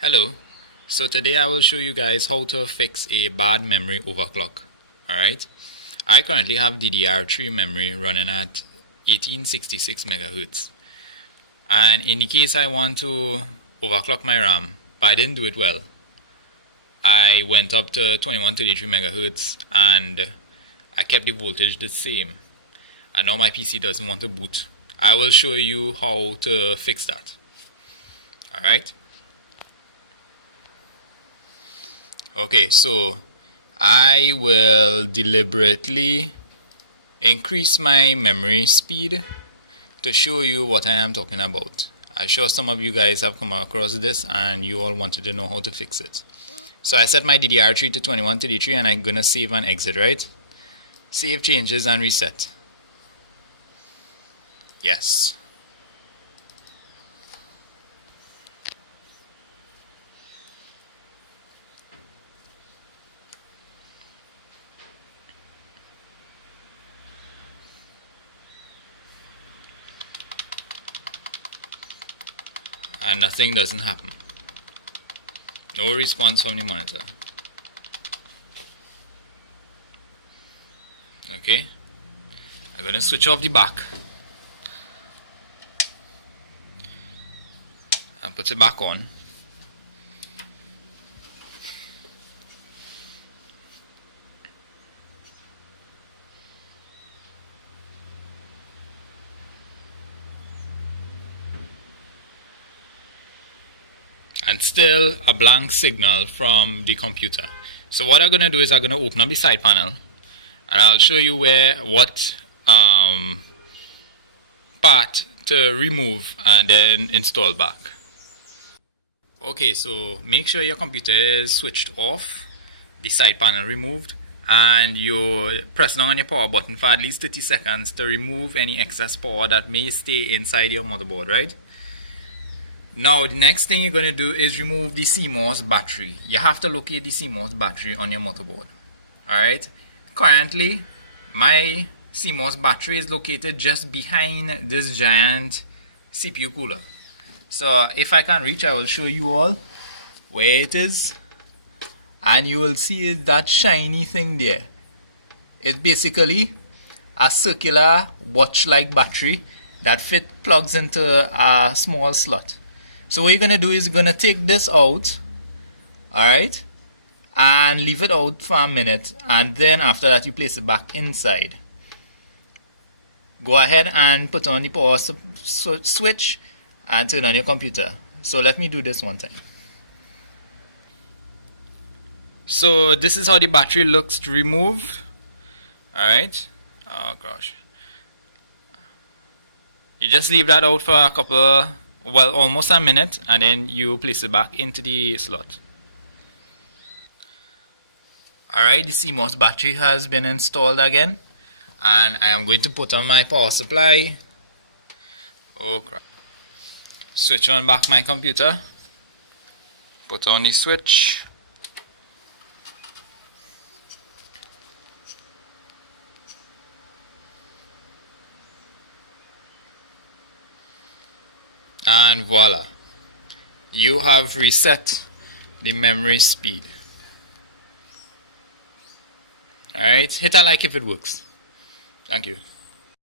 Hello, so today I will show you guys how to fix a bad memory overclock. Alright, I currently have DDR3 memory running at 1866 megahertz, and in the case I want to overclock my RAM, but I didn't do it well. I went up to 2133 megahertz and I kept the voltage the same, and now my PC doesn't want to boot. I will show you how to fix that. Alright. Okay, so I will deliberately increase my memory speed to show you what I am talking about. I'm sure some of you guys have come across this and you all wanted to know how to fix it. So I set my DDR3 to 2133 and I'm gonna save and exit, right? Save changes and reset. Yes. And nothing doesn't happen. No response from the monitor. Okay, I'm going to switch off the back and put it back on. And still a blank signal from the computer. So what I'm going to do is I'm going to open up the side panel and I'll show you what part to remove and then install back. Okay, so make sure your computer is switched off, the side panel removed, and you press down on your power button for at least 30 seconds to remove any excess power that may stay inside your motherboard, right? Now the next thing you're going to do is remove the CMOS battery. You have to locate the CMOS battery on your motherboard. Alright, currently my CMOS battery is located just behind this giant CPU cooler. So if I can reach, I will show you all where it is, and you will see that shiny thing there. It's basically a circular watch-like battery that plugs into a small slot. So what you're going to do is you're going to take this out, alright, and leave it out for a minute, and then after that you place it back inside. Go ahead and put on the power switch and turn on your computer. So let me do this one time. So this is how the battery looks to remove. Alright, oh gosh. You just leave that out for a couple, well, almost a minute, and then you place it back into the slot. Alright, the CMOS battery has been installed again, and I am going to put on my power supply. Oh crap. Switch on back my computer, put on the switch, and voila, you have reset the memory speed. Alright, hit a like if it works. Thank you.